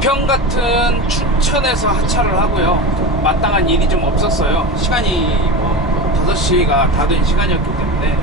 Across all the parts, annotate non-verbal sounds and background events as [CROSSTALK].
가평 같은 춘천에서 하차를 하고요. 마땅한 일이 좀 없었어요. 시간이 뭐 5시가 다 된 시간이었기 때문에.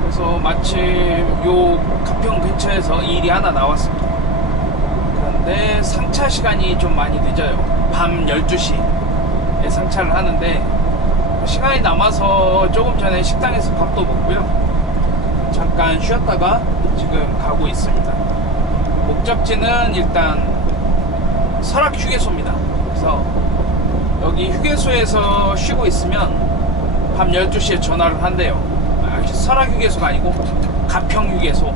그래서 마침 요 가평 근처에서 일이 하나 나왔습니다. 그런데 상차 시간이 좀 많이 늦어요. 밤 12시에 상차를 하는데 시간이 남아서 조금 전에 식당에서 밥도 먹고요. 잠깐 쉬었다가 지금 가고 있습니다. 목적지는 일단 설악 휴게소입니다. 그래서 여기 휴게소에서 쉬고 있으면 밤 12시에 전화를 한대요. 아, 설악 휴게소가 아니고 가평 휴게소.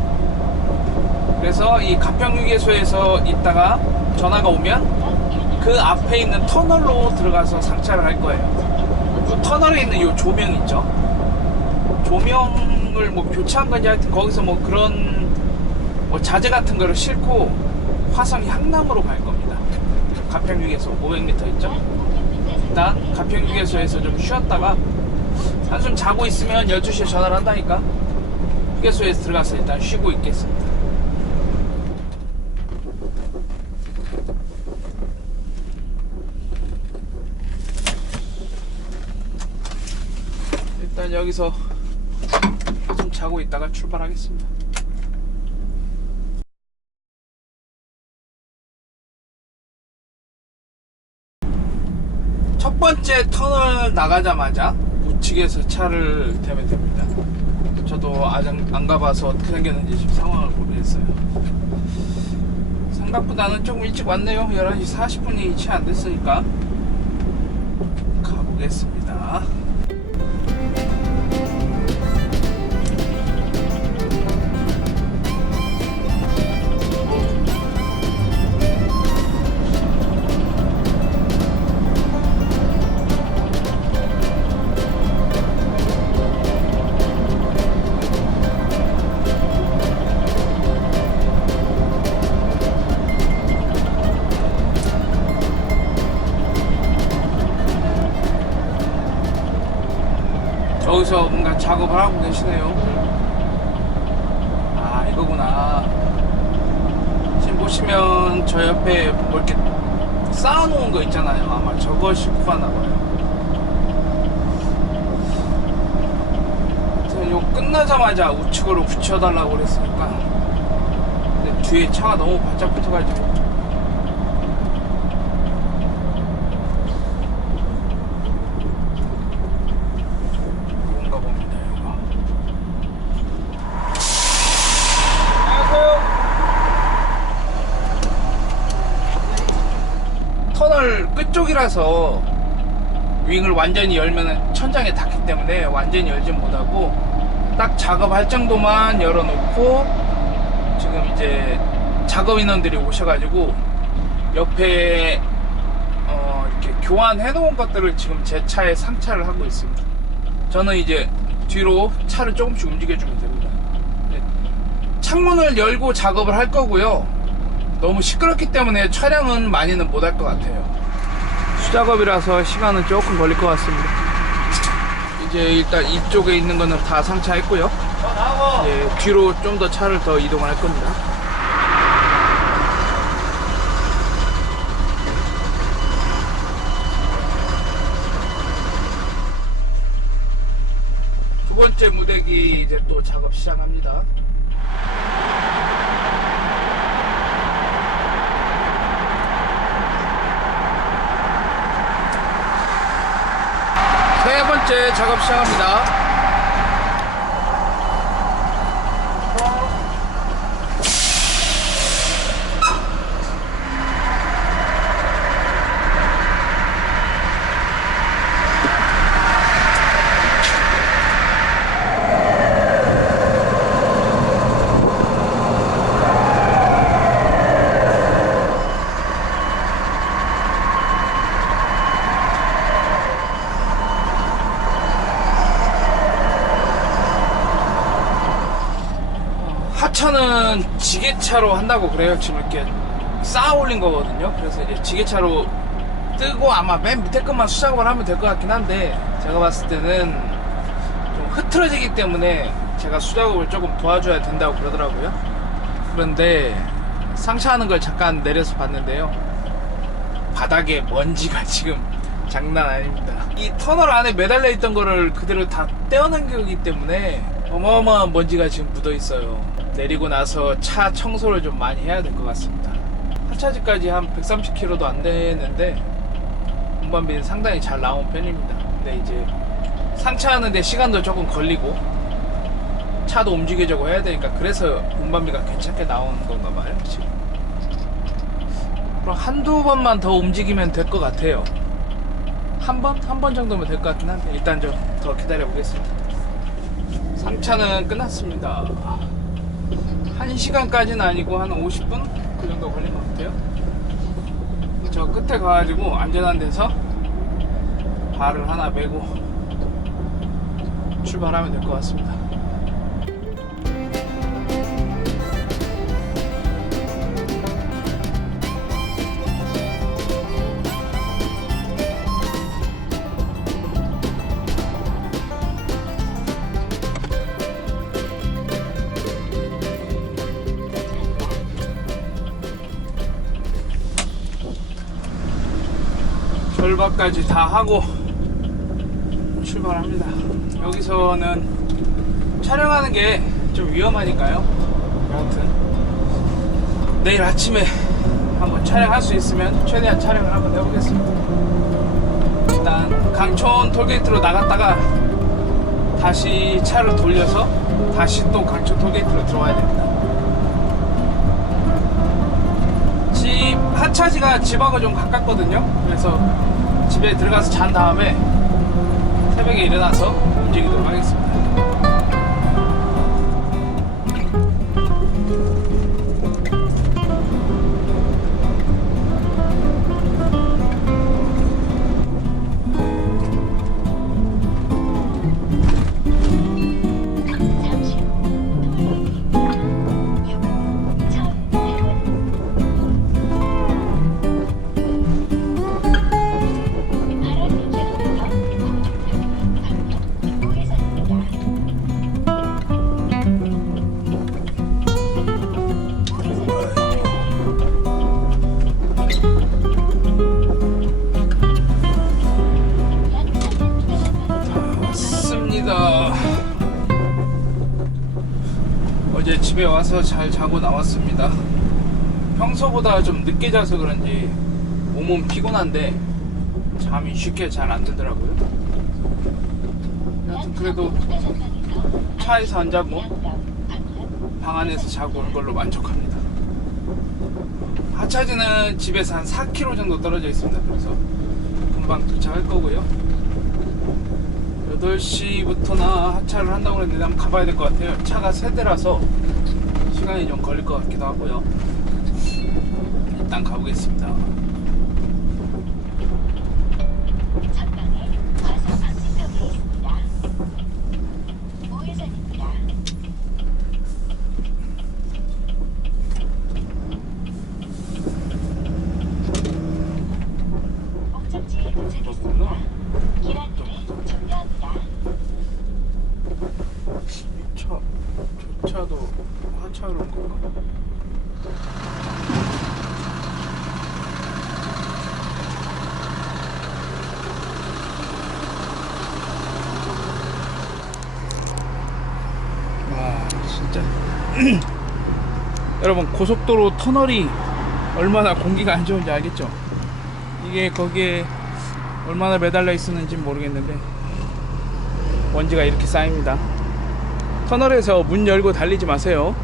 그래서 이 가평 휴게소에서 있다가 전화가 오면 그 앞에 있는 터널로 들어가서 상차를 할 거예요. 그 터널에 있는 요 조명 있죠? 조명을 뭐 교체한 건지 하여튼 거기서 뭐 그런 뭐 자재 같은 거를 싣고 화성 향남으로 갈 겁니다. 가평휴게소 500m 있죠? 일단 가평휴게소에서 좀 쉬었다가 한숨 자고 있으면 12시에 전화를 한다니까 휴게소에 들어가서 일단 쉬고 있겠습니다. 일단 여기서 좀 자고 있다가 출발하겠습니다. 번째 터널 나가자마자 우측에서 차를 대면 됩니다. 저도 아직 안 가봐서 어떻게 생겼는지 지금 상황을 모르겠어요. 생각보다는 조금 일찍 왔네요. 11시 40분이 채 안 됐으니까 가보겠습니다. 여기서 뭔가 작업을 하고 계시네요. 아, 이거구나. 지금 보시면 저 옆에 뭐 이렇게 쌓아놓은 거 있잖아요. 아마 저것이 구하나봐요. 요 끝나자마자 우측으로 붙여달라고 그랬으니까. 근데 뒤에 차가 너무 바짝 붙어가지고. 이건가 봅니다, 이거. 안녕하세요. 터널 끝쪽이라서 윙을 완전히 열면 천장에 닿기 때문에 완전히 열지 못하고 딱 작업할 정도만 열어놓고 지금 이제 작업 인원들이 오셔가지고 옆에 어, 이렇게 교환해 놓은 것들을 지금 제 차에 상차를 하고 있습니다. 저는 이제 뒤로 차를 조금씩 움직여주면 됩니다. 네. 창문을 열고 작업을 할 거고요. 너무 시끄럽기 때문에 촬영은 많이는 못할 것 같아요. 수작업이라서 시간은 조금 걸릴 것 같습니다. 이제 일단 이쪽에 있는 거는 다 상차했고요. 이제 뒤로 좀 더 차를 더 이동할 겁니다. 두 번째 무대기 이제 또 작업 시작합니다. 세 번째 작업 시작합니다. 하차는 지게차로 한다고 그래요. 지금 이렇게 쌓아 올린 거거든요. 그래서 이제 지게차로 뜨고 아마 맨 밑에 것만 수작업을 하면 될 것 같긴 한데 제가 봤을 때는 좀 흐트러지기 때문에 제가 수작업을 조금 도와줘야 된다고 그러더라고요. 그런데 상차하는 걸 잠깐 내려서 봤는데요. 바닥에 먼지가 [LAUGHS] 지금 장난 아닙니다. 이 터널 안에 매달려 있던 거를 그대로 다 떼어넘기기 때문에 어마어마한 먼지가 지금 묻어 있어요. 내리고 나서 차 청소를 좀 많이 해야 될 것 같습니다. 하차지까지 한 130km도 안 되는데 운반비는 상당히 잘 나온 편입니다. 근데 이제 상차하는데 시간도 조금 걸리고 차도 움직여주고 해야 되니까 그래서 운반비가 괜찮게 나오는 건가 봐요 지금 그럼 한두 번만 더 움직이면 될 것 같아요 한 번? 한 번 정도면 될 것 같긴 한데 일단 좀 더 기다려 보겠습니다 상차는 끝났습니다 1시간까지는 아니고 한 50분? 그 정도 걸린 것 같아요 저 끝에 가가지고 안전한 데서 발을 하나 메고 출발하면 될 것 같습니다 절박까지 다 하고 출발합니다. 여기서는 촬영하는 게 좀 위험하니까요. 아무튼 내일 아침에 한번 촬영할 수 있으면 최대한 촬영을 한번 해보겠습니다. 일단 강촌 톨게이트로 나갔다가 다시 차를 돌려서 다시 또 강촌 톨게이트로 들어와야 됩니다. 집 하차지가 집하고 좀 가깝거든요. 그래서 집에 들어가서 잔 다음에 새벽에 일어나서 움직이도록 하겠습니다. 왔습니다. 어제 집에 와서 잘 자고 나왔습니다. 평소보다 좀 늦게 자서 그런지 몸은 피곤한데 잠이 쉽게 잘 안 들더라고요. 여튼 그래도 차에서 안 자고 방 안에서 자고 오는 걸로 만족합니다. 하차지는 집에서 한 4km 정도 떨어져 있습니다. 그래서 금방 도착할 거고요. 8시부터나 하차를 한다고 그랬는데 한번 가봐야 될 것 같아요. 차가 세 대라서 시간이 좀 걸릴 것 같기도 하고요. 일단 가보겠습니다. 전방에 과속 방지턱이 있습니다. 우회전입니다. 목적지에 도착했습니다. 길 안내를 종료합니다. 이 차, 저 차도 하차로 온 건가? 와, 진짜. [CLEARS THROAT] 여러분, 고속도로 터널이 얼마나 공기가 안 좋은지 알겠죠? 이게 거기에 얼마나 매달려 있었는지 모르겠는데 먼지가 이렇게 쌓입니다. 터널에서 문 열고 달리지 마세요.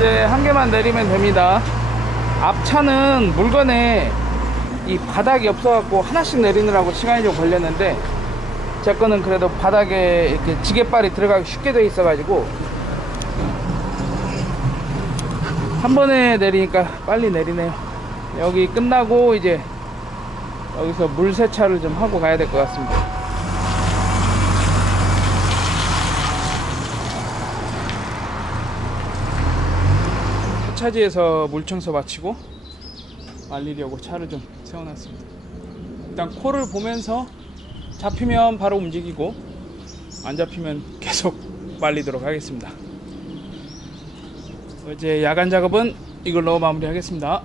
이제 한 개만 내리면 됩니다. 앞차는 물건에 이 바닥이 없어갖고 하나씩 내리느라고 시간이 좀 걸렸는데 제 거는 그래도 바닥에 이렇게 지게발이 들어가기 쉽게 돼 있어가지고 한 번에 내리니까 빨리 내리네요. 여기 끝나고 이제 여기서 물 세차를 좀 하고 가야 될 것 같습니다. 차지에서 물 청소 마치고 말리려고 차를 좀 세워놨습니다. 일단 코를 보면서 잡히면 바로 움직이고 안 잡히면 계속 말리도록 하겠습니다. 이제 야간 작업은 이걸로 마무리하겠습니다.